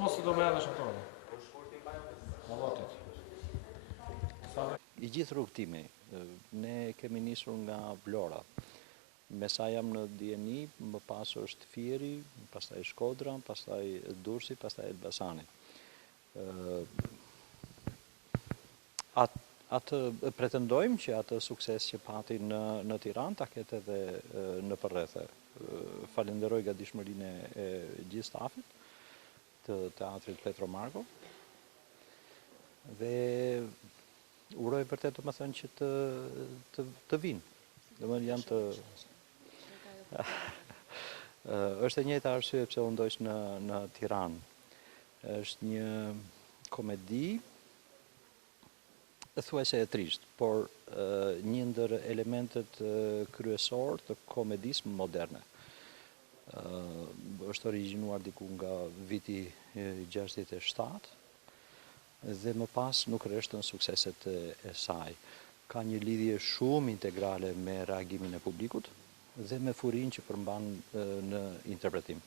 Mos do merresh ato. Votet. I gjithë rrugtimi, ne kemi nisur nga Vlora. Me sa jam në dieni, më pas është Fieri, pastaj Shkodra, pastaj Durrësi, pastaj Elbasani. Atë pretendojmë që atë sukses që pati në Tiranë ta ketë edhe në përrethe. Falenderoj gatishmërinë e gjithë stafit të Teatrit Petro Marko dhe uroj vërtet të më thënë që të vinë. Domethënë janë të është e njëjta arsye pse unë ndojsh në Tiranë. Është një komedi thuajse e trisht, por një ndër elementet kryesor të komedisë moderne. Është origjinuar diku nga viti 67 dhe më pas nuk rreshtën sukseset e saj. Ka një lidhje shumë integrale me reagimin e publikut dhe me furinë që përmban në interpretim.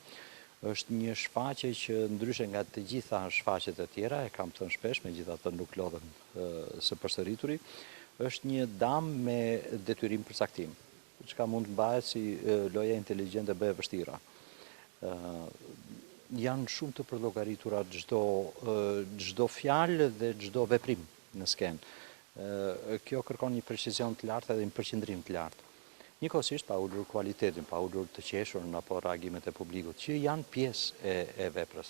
Është një shfaqje që ndryshe nga të gjitha shfaqjet e tjera, e kam thënë shpesh, megjithatë nuk lodhem së përsërituri, është një dam me detyrim përcaktim, çka mund të mbahet si loja inteligjente bëhe vështira. Janë shumë të përllogaritura çdo fjalë dhe çdo veprim në skenë. Kjo kërkon një precizion të lartë dhe një përqendrim të lartë. Njëkohësisht pa ulur kualitetin, pa ulur të qeshurën apo reagimet e publikut, që janë pjesë e veprës.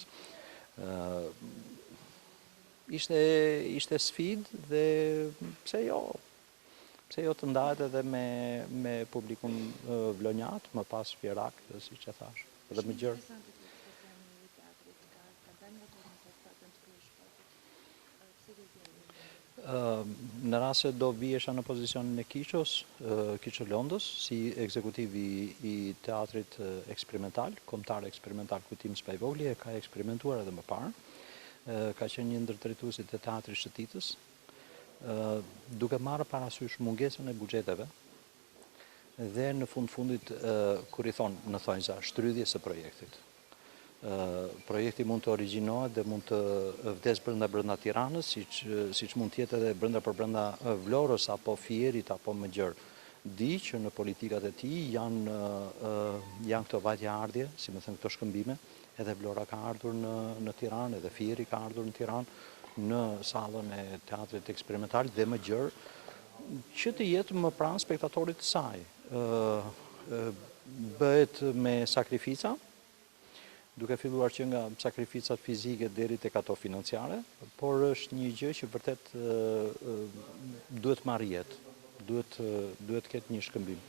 Ishte sfidë dhe pse jo të ndahet edhe me publikun vlonjat, më pas fjerak, siç e thash, dhe më gjërë. Në rast se do viesha në pozicionin e Kiço Londës, si ekzekutivi i teatrit eksperimental, kombëtar eksperimental Kujtim Spajvogli, e ka eksperimentuar edhe më parë, ka qenë një ndër drejtuesit e teatrit Shëtitës, duke marrë parasysh mungesën e buxheteve dhe në fundit kur i thonë në thonjza shtrydhjes së projektit. Projekti mund të origjinohet dhe mund të vdes brenda Tiranës, siç mund të jetë edhe brenda Vlorës apo Fierit apo më gjërë. Di që në politikat e tij janë këto vajtje ardhje, si më thënë këto shkëmbime, edhe Vlora ka ardhur në Tiranë, edhe Fieri ka ardhur në Tiranë, në sallën e teatrit eksperimental dhe më gjërë, që të jetë më pranë spektatorit të saj. Bëhet me sakrifica, duke filluar që nga sakrificat fizike deri tek ato financiare, por është një gjë që vërtet duhet marrë jetë, duhet ketë një shkëmbim.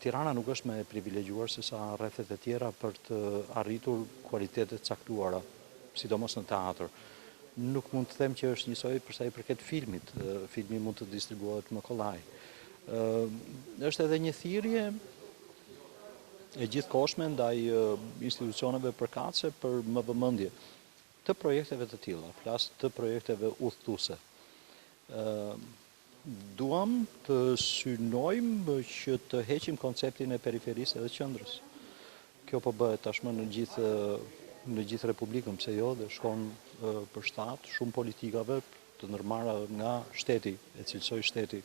Tirana nuk është më e privilegjuar se sa rrethet e tjera për të arritur kualitetet caktuara, sidomos në teatr. Nuk mund të them që është njësoj për sa i përket filmit. Filmi mund të distribuohet më kollaj. Është edhe një thirrje e gjithkohshme ndaj institucioneve përkatëse për më vëmendje të projekteve të tilla, flas të projekteve udhëtuese. Duam të synojmë që të heqim konceptin e periferisë edhe qendrës. Kjo po bëhet tashmë në gjithë Republikën, pse jo, dhe shkon për shtat shumë politikave të ndërmarra nga shteti, e cilësoj shteti,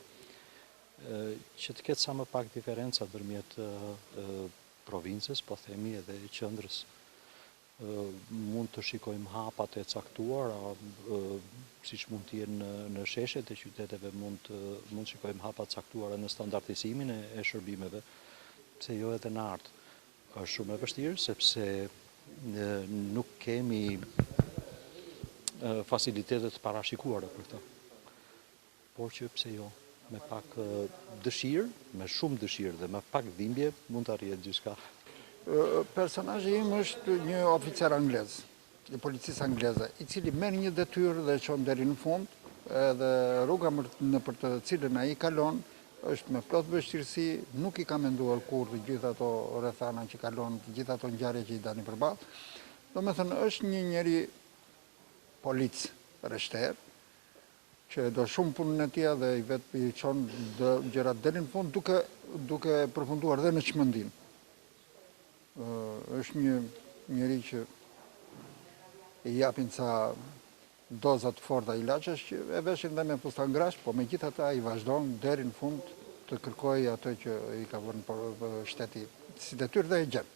që të ketë sa më pak diferenca ndërmjet provincës, po themi edhe qendrës. Mund të shikojmë hapat e caktuara, siç mund të jenë në sheshet e qyteteve, mund shikojmë hapat caktuara në standardizimin e shërbimeve, pse jo edhe në art. Është shumë e vështirë sepse nuk kemi facilitetet të parashikuara për këtë. Por që pse jo, me pak dëshirë, me shumë dëshirë dhe me pak dhimbje, mund të arrihet gjithçka. Personazhi im është një oficer anglez, i policisë angleze, i cili merr një detyrë dhe çon deri në fund, edhe rruga nëpër të cilën ai kalon është me plot vështirësi, nuk i ka menduar kurrë të gjitha ato rrethana që kalon, të gjitha ato ngjarje që i dalin përballë. Domethënë është një njeri polic rreshter, që do shumë punën e tij dhe i çon gjërat deri në fund duke përfunduar dhe në çmendim. është një njeri që i japin ca dozat forta ilaçesh që e veshin dhe me pustangrash, po megjithatë ai vazhdon deri në fund të kërkojë atë që i ka vënë shteti si detyrë dhe e gjen.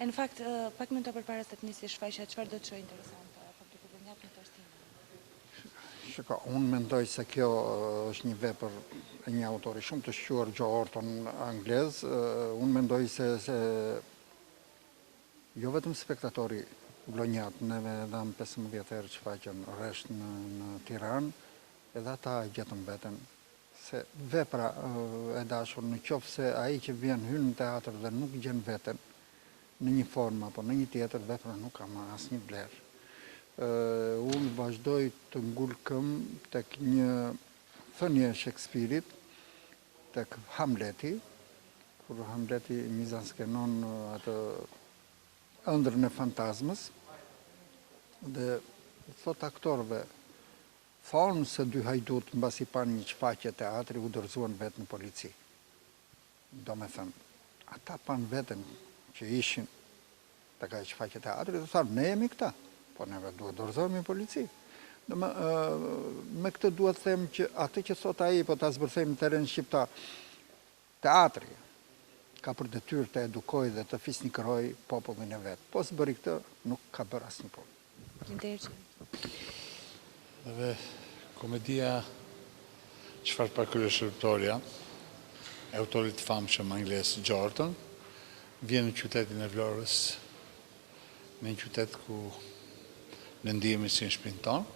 Në fakt, pak minuta përpara se të nisë shfaqja, çfarë do të çojë interesante publiku për një tërësinë? Shiko, unë mendoj se kjo është një vepër e një autori shumë të shquar, Joe Orton anglez. Unë mendoj se jo vetëm spektatori vlonjat, neve edham 15 herë shfaqjen rresht në Tiranë, edhe ata e gjetën veten se vepra e dashur në qoftë se ai që vjen hyn në teatr dhe nuk gjen veten në një formë apo në një tjetër, vepra nuk ka më asnjë vlerë. Unë vazhdoj të ngul këmbë tek një thënie e Shakespeare-it, tek Hamleti, kur Hamleti mizanskenon atë ëndrrën e fantazmës, dhe thot aktorëve, thonë se dy hajdut mbasi pan një shfaqje teatri u dorëzuan vetë në polici. Do me thënë, ata pan veten që ishin të ka shfaqje teatri, dhe tharë, ne jemi këta, po neve duhet dorëzohemi në polici. Me këtë duhet them që atë që thot ai, po ta zbërthejmë në teren shqiptar, teatri ka për detyrë të edukoj dhe të fisnikëroj popullin e vetë. Po së bëri këtë, nuk ka bërë asnjë punë. Dhe komedia Çfarë pa kryeshërptorja, e autorit famshëm angles Joe Orton, vjen në qytetin e Vlorës, në një qytet ku ne ndihemi si në shtëpinë tonë.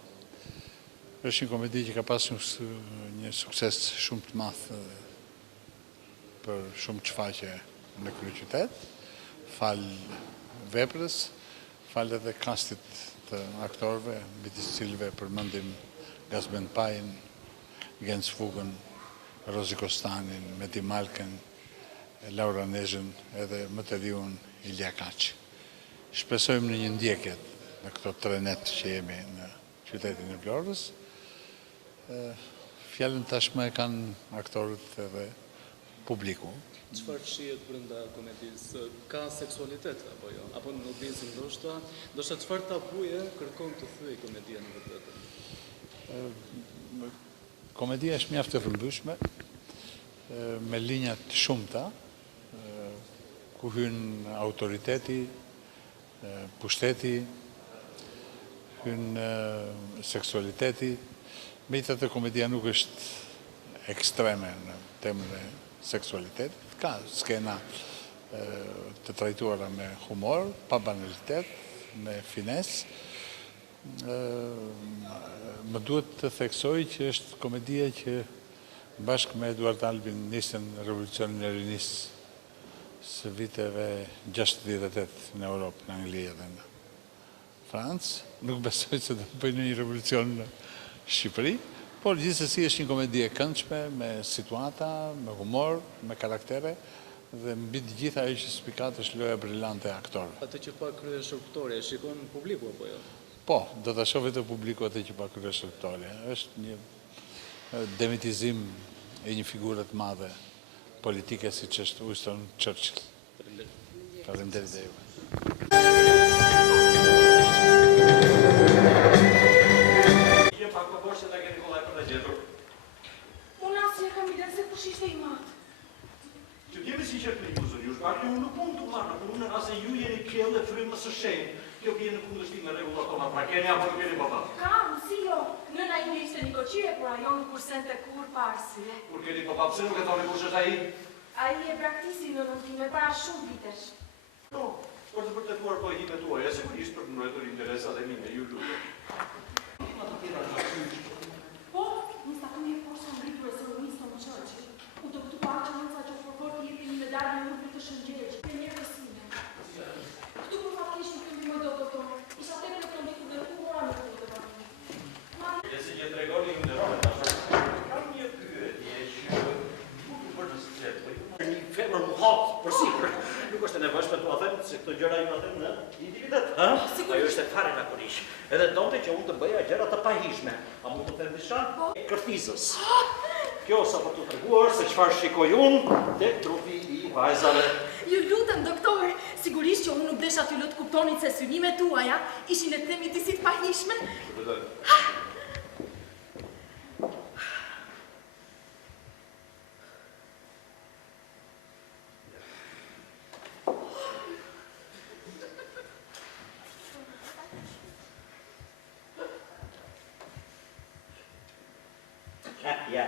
Është një komedi që ka pasur një sukses shumë të madh për shumë shfaqje në kryeqytet, fal veprës, fal edhe kastit të aktorëve, mbi të cilëve përmendim Gazben Pajin, Gens Fugën, Rozi Kostanin, Meti Malkën, Laura Nezhën, edhe më të riun Ilja Kaqi. Shpresojmë në një ndjekje në këto 3 net që jemi në qytetin e Vlorës. Fjalën tashmë e kanë aktorët edhe publiku. Çfarë shihet brenda komedisë? Ka seksualitet apo jo? Apo nuk vizin ndoshta çfarë tabuje kërkon të thyej komedia në vetvete? Komedia është mjaft e rrëmbyeshme, me linja të shumta, ku hyn autoriteti, pushteti, hyn seksualiteti. Megjithatë komedia nuk është ekstreme në temën e seksualitetit. Ka skena të trajtuara me humor, pa banalitet, me fines. Më duhet të theksoj që është komedia që bashkë me Eduard Albin nisën revolucionin e rinisë së viteve 68 në Europë, në Angli dhe në Francë. Nuk besoj se do të bëjnë një revolucion në Shqipëri, por gjithsesi është një komedi e këndshme, me situata, me humor, me karaktere, dhe mbi të gjitha ajo që spikat është loja brillante e aktorëve. Atë që pa kryeshërptorja, e shikon publiku apo jo? Po, do ta shohë të publiku atë që pa kryeshërptorja. Është një demitizim e një figure të madhe politike siç është Winston Churchill. Faleminderit dhe juve. Që t'jemi si që të një ju shkak ju nuk mund të marrë në punë nëse ju jeni kjellë dhe frymës së shenjtë. Kjo vjen në kundërshtim me rregullat tona. Pra keni apo nuk keni baba? Kam, si jo. Nëna ime ishte një koqie, por ajo nuk kursente kur pa arsye. Kur keni baba, pse nuk e thoni kush është ai? Ai e braktisi nënën time para shumë vitesh. Po, për të vërtetuar poetimet tuaja, sigurisht për të mbrojtur interesat e mine, ju lutem. Po, një statuje posa ngritur e së Winston Churchill. U do këtu parë që nësa që forfor të jepi një medalë në urbi të shëngjeq. Për një rësime. Këtu për faktisht nuk të ndimoj do të tonë. Isha te për të ndikur dhe ku mora në të të përmi. E si që të regoni ju në rome, kam një pyetje që nuk i bërë në siklet. Një femër më hatë, për sipër. Nuk është e nevojshme të them se këto gjëra ju atë në intimitet. Ajo është e fare nakurish. Edhe donte që unë të bëja gjëra të pahishme. A mund të them diçka? Kërthizës. kjo sa për të treguar se çfarë shikoj unë te trupi i vajzave. Ju lutem, doktor, sigurisht që unë nuk desha t'ju lutë kuptonit se synimet tuaja ishin e themi disi të pahishme. Ja.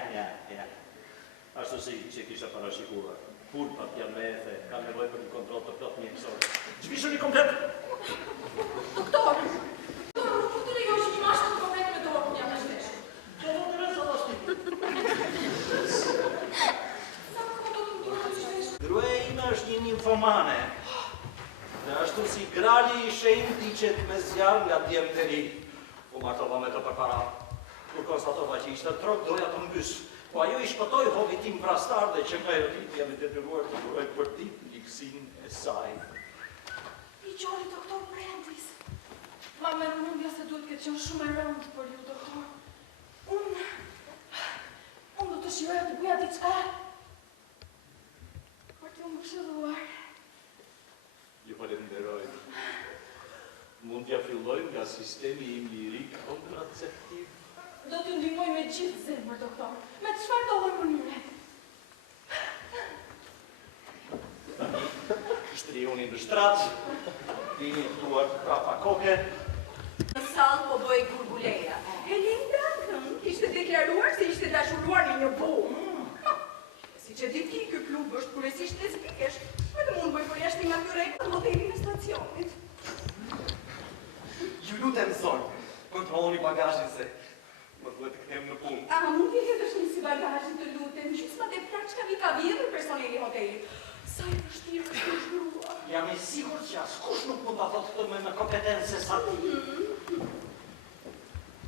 Ashtu si që kisha parashikuar. Kulpat janë me ethe, ka nevoj për një kontrol të plot mjekësor. Zhvishuni komplet! Doktor, nuk të lejoj që një mashkull korrekt me dorë për jam e shpesh. Do të resa vasti. Sa më do të më dorë të shpesh? Gruaja ime është një nymfomane. Dhe ashtu si grali i shenjtë tiqet me zjarr nga djemt e ri. U martova me të përpara. Kur konstatova që ishte trok, doja të mbys. Po ajo i shpëtoi hovit tim vrastar dhe që nga erudit jam i detyruar të buroj për ti liksin e saj. I qori doktor Prendis. Ma me rëmundja se duhet këtë qenë shumë e rëndë për ju, doktor. Unë do të shiroja të bëja diçka për t'ju mbëshëruar. Ju falenderoj. Mund t'ja filloj nga sistemi im lirik kontraceptiv. Do t'ju ndihmoj me gjithë zemër, doktor. Me të çfarë do lloj mënyre. Shtriuni në shtrat, dini tuar prapa koke. Në sallë po bëj gurguleja. Helinda ishte deklaruar se ishte dashuruar me një burr. Si që di ti, ky klub është kryesisht lesbikesh, vetëm unë bëj përjashtim atyre në modelin e stacionit. Ju lutem zon, kontrolloni bagazhin se më duhet të kthehem në punë. A mund t'i hedhësh një si bagazhin të lutem, gjysma te plaçka mi ka vjedhur personeli hotelit. Sa e vështirë është të shkrua. Jam i sigurt që askush nuk mund ta thotë këtë me kompetencë sa ti.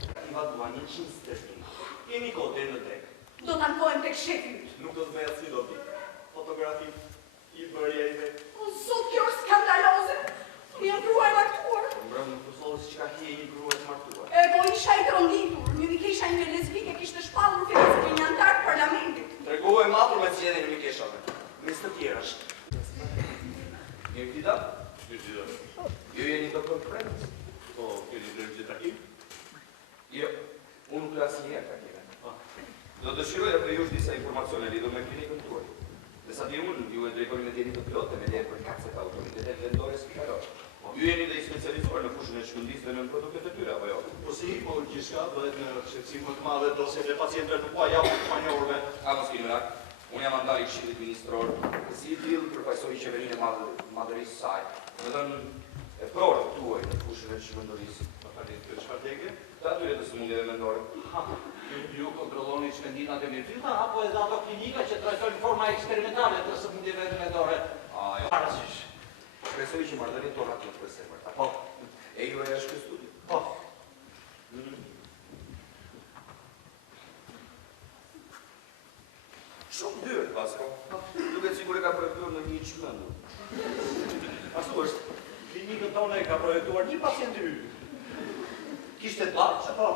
Aktiva duan 100 sterling. Jeni kote në drek. Do t'ankohem tek shefi yt. Nuk do të bëja si dobi. Fotografi i bërja ime. O zot, kjo është skandaloze. Unë jam gruaj martuar. Mbrëm nuk përsovë si që ka hje një grua të martuar. E po isha i tronditur. Një mikesha një lesbike kishte shpallur feministë një antar të parlamentit. Tregohej matur me cilën e një mikeshave. Mes të tjerash. Mirë tida? Ju jeni doktor Prendis? Po, keni drejtë të takim? Jo, unë nuk lasë një takime. Do të shiroja për jush disa informacione lidhur me klinikën tuaj. Dhe sa di unë, ju e drejtoni me djeni të pilote, me djeni për kacet autoritetet vendore spitalore. Ju jeni dhe i specializuar në fushën e shkëndis dhe në produktet e tyre, apo jo? Po si, po gjithçka bëhet në shqetësim më të madhe, dosjet e pacientëve nuk po japin të manjohurve. Mos keni merak, unë jam antar i Këshillit Ministror, dhe si i tillë përfaqësoj qeverinë e madhërisë saj. Më dhënë e prorë tuaj në fushën e çmendurisë. Çfarë dege? Të atyre të sëmundjeve mendore. Ju kontrolloni shpendinat e mirëfillta apo edhe ato klinika që trajtojnë forma eksperimentale të sëmundjeve mendore? Jo. Parasysh. Shpresoj që marrëdhëniet tona të jenë përsëri. Po. E ju e është ky studi. Po. Shumë dyrt, pasko. Duket sikur e ka projektuar në një çmendur. Ashtu është. Klinikën tonë e ka projektuar një pacient i yt. Kishte të lartë? Po.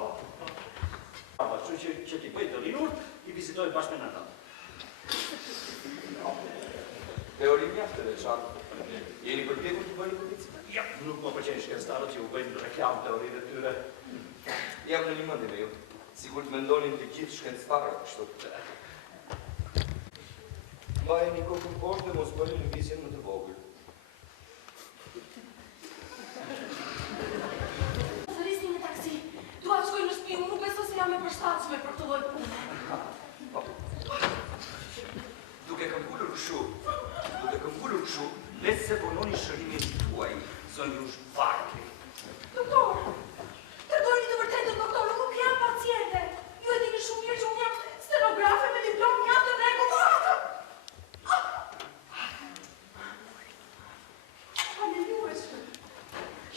Kështu që ti bëj të rinur, i vizitoj bashkë me Natan. Teori mjaftë e veçantë. Jeni përpjekur të bëni publicitet? Ja, nuk më pëlqejnë shkencëtarët që u bëjnë reklam teoritë e tyre. Jam në një mendje me ju. Sigur të mendonin të gjithë shkencëtarët kështu. Mbajeni kokën poshtë dhe mos bëni lëvizjen më të vogël. Thërisni në taksi. Dua të shkoj në shtëpi, unë nuk besoj se jam e përshtatshme për këtë lloj pune. Duke këmbgulur kështu, le të se vononi shërimin tuaj, zonjush Barkley. Doktor, tregoni të vërtetën, doktor, nuk jam paciente. Ju e dini shumë mirë që unë jam stenografe me diplomë mjaft të rregulluar. Faleminderit.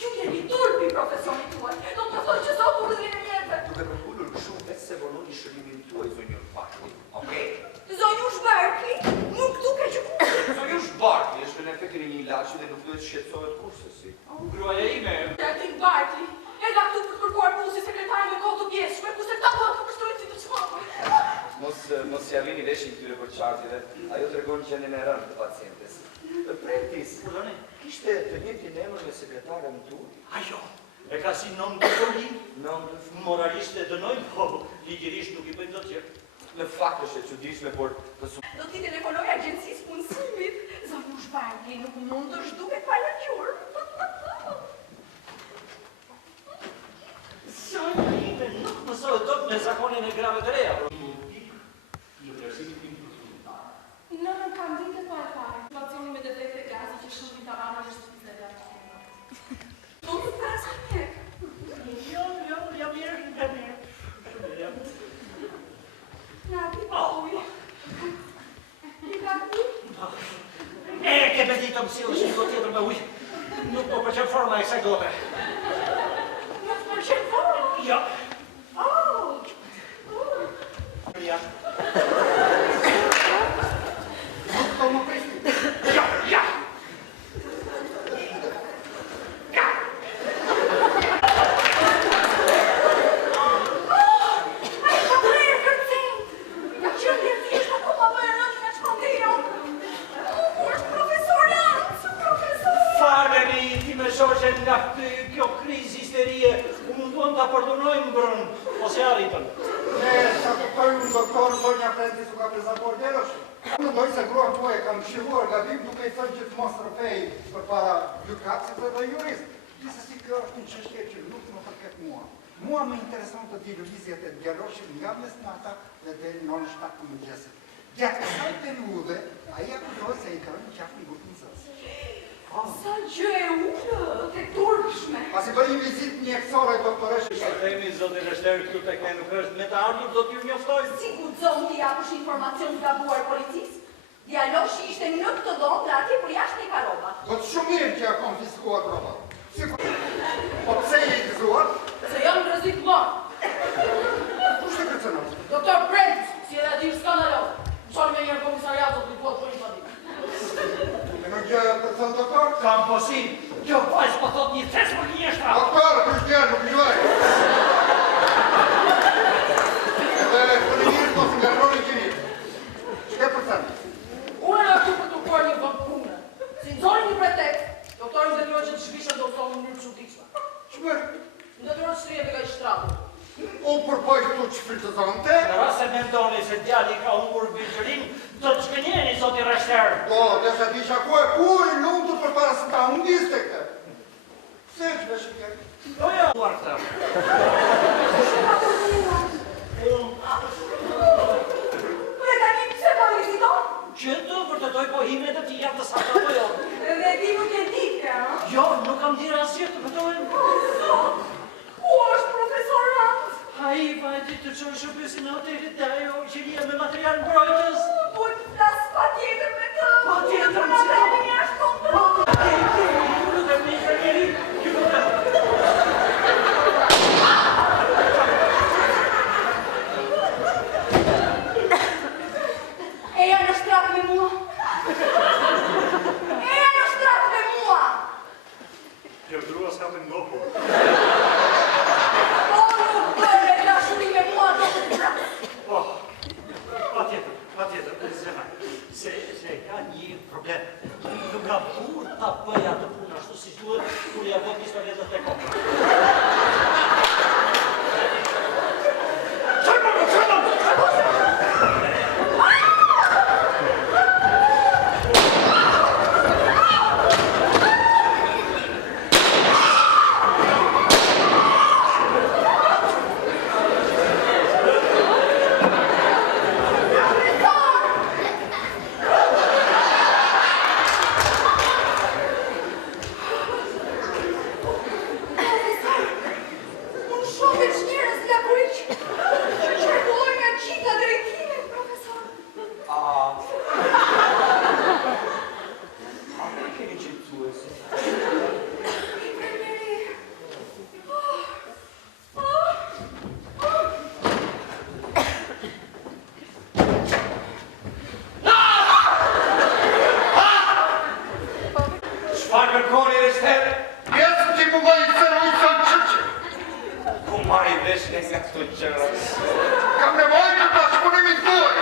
Ju jeni turpi profesionit tuaj. Do të thotë që sot urdhrin e jetë. Duke këmbgulur kështu, le të se vononi shërimin tuaj, zonjush Barkley. Okej? Zonjush Barkley, nuk duke që Zonjush Barkley është në efektin e një ilaçi dhe nuk duhet shqetësohet kurse si. Gruaja ime. Teatrin Barkley, erdha këtu për të kërkuar punë si sekretare me kohë të pjeshme, kurse këta po të përshtrojnë si të çfarë. Mos mos ia vini veshin këtyre përçarjeve, ajo tregon gjendjen e rëndë të pacientes. Pretis, kishte të njëjtin emër me sekretaren tuaj? Ajo, e ka si nom të foli, moralisht e dënojnë, po ligjërisht nuk I bëjnë dot gjë. Në fakt është e çuditshme, por të Do t'i telefonoj agjencisë punësimit, Zonush Barkli nuk mund të zhduket pa lëqur. Sonjime, nuk mësohet dot me zakonin e grave të reja. Në kam ditë të parë, situacioni me defekte gazi që shumë tavana në shtëpisë dhe atë. Do të pas mjek. Jo, mirë, nga mirë. Napi, uj. I ka ku? Ke betito më silë që një do tjetër me uj. Nuk po përqen forma e kësaj gote. Nuk përqen forma? Jo. Ja. Ja. Nga kjo krizë histerie, u munduan ta përdunojmë mbrën, ose arritën. Ne, sa kuptoj unë doktor, zonja Prenti su ka prezantuar djelosh. Unë mendoj se gruan tuaj kam këshilluar gabim duke I thënë që të mos rrëfej përpara gjykatësit dhe jurist. Gjithsesi kjo është një çështje që nuk më përket mua. Mua më intereson të di lëvizjet e djaloshit nga mesnata dhe deri në orën 7 të mëngjesit. Gjatë kësaj periudhe, ai akuzoi se I ka rënë qafë në grupin zës. Sa gjë e ullët e turpshme. Pas I bëri vizitë mjekësore doktoresh. Themi zotin Reshter këtu tek ne nuk është me të ardhur do t'ju njoftoj. Si guxon t'i japësh informacion gabuar policisë? Djaloshi ishte në këtë dhomë dhe atje për jashtë I ka rroba. Do të shumë mirë që ja konfiskuat rrobat. Po pse I gëzuar? Se jam rrezikmar. Kush të kërcënon? Doktor Brent, si edhe aty skandalon. Çon me një komisariat do të bëhet për infami. Nuk gjë të thënë doktor? Kam posim, kjo vajzë po thot një thes për njështra. Doktor, Krystian, nuk luaj. Edhe për një njërë mos nga rroni gjeni. Çka për thënë? Unë në këtu për të kuar një vënd punë. Si nëzori një pretekst, doktorin dhe që të shvishën do të thonë në një çuditshme. Çfarë? Në të rënë shtrije dhe ka I shtratë. Unë përpoj këtu që fritëzante. Në rast se mendoni se djali ka humbur byqërim, do të shkënjeni zoti Reshter. Po, dhe se disha ku e kur lumtur përpara se ta hundiste këtë. Pse që dhe shikaj? Do ja duar këtë. Dhe tani pse po viziton? Që të vërtetoj pohimet e tija të sakta po jo. Dhe ti nuk e di kjo, ha? Jo, nuk kam dhirë asgjë të vërtojnë. Ku është profesor Rand? A I vajti të qoj shërbesin në hotelit dhe ajo qelia me material mbrojtës. Duhet të flas patjetër me të. Patjetër, më tani jashtë kontroll. Ju lutem një infermieri, ju lutem. Eja në shtrat me mua. Eja në shtrat me mua. Kjo grua s'ka të ngopur. Po nuk bëre dashuri me mua do të vras. Po, patjetër, zema. Se ka një problem. Nuk ka burr ta bëj atë punë ashtu si duhet, kur ja bë pistoletët e kokë. Ku marri vesh nga këto gjëra? Kam nevojë të ta shpunim I tuaj,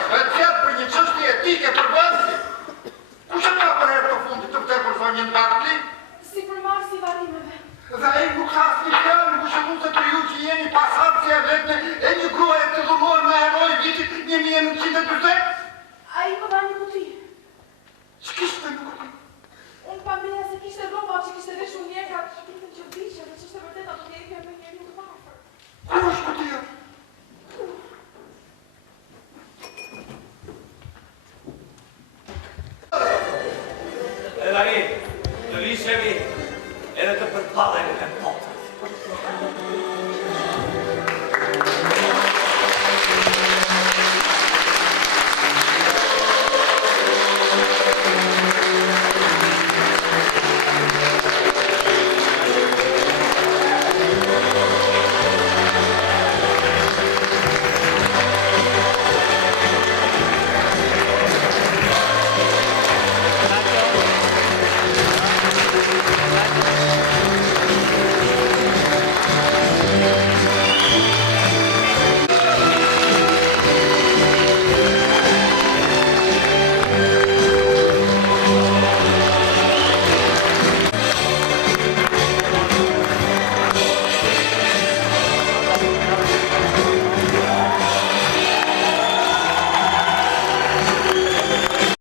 tani, të vishemi edhe të përpallemi me botën.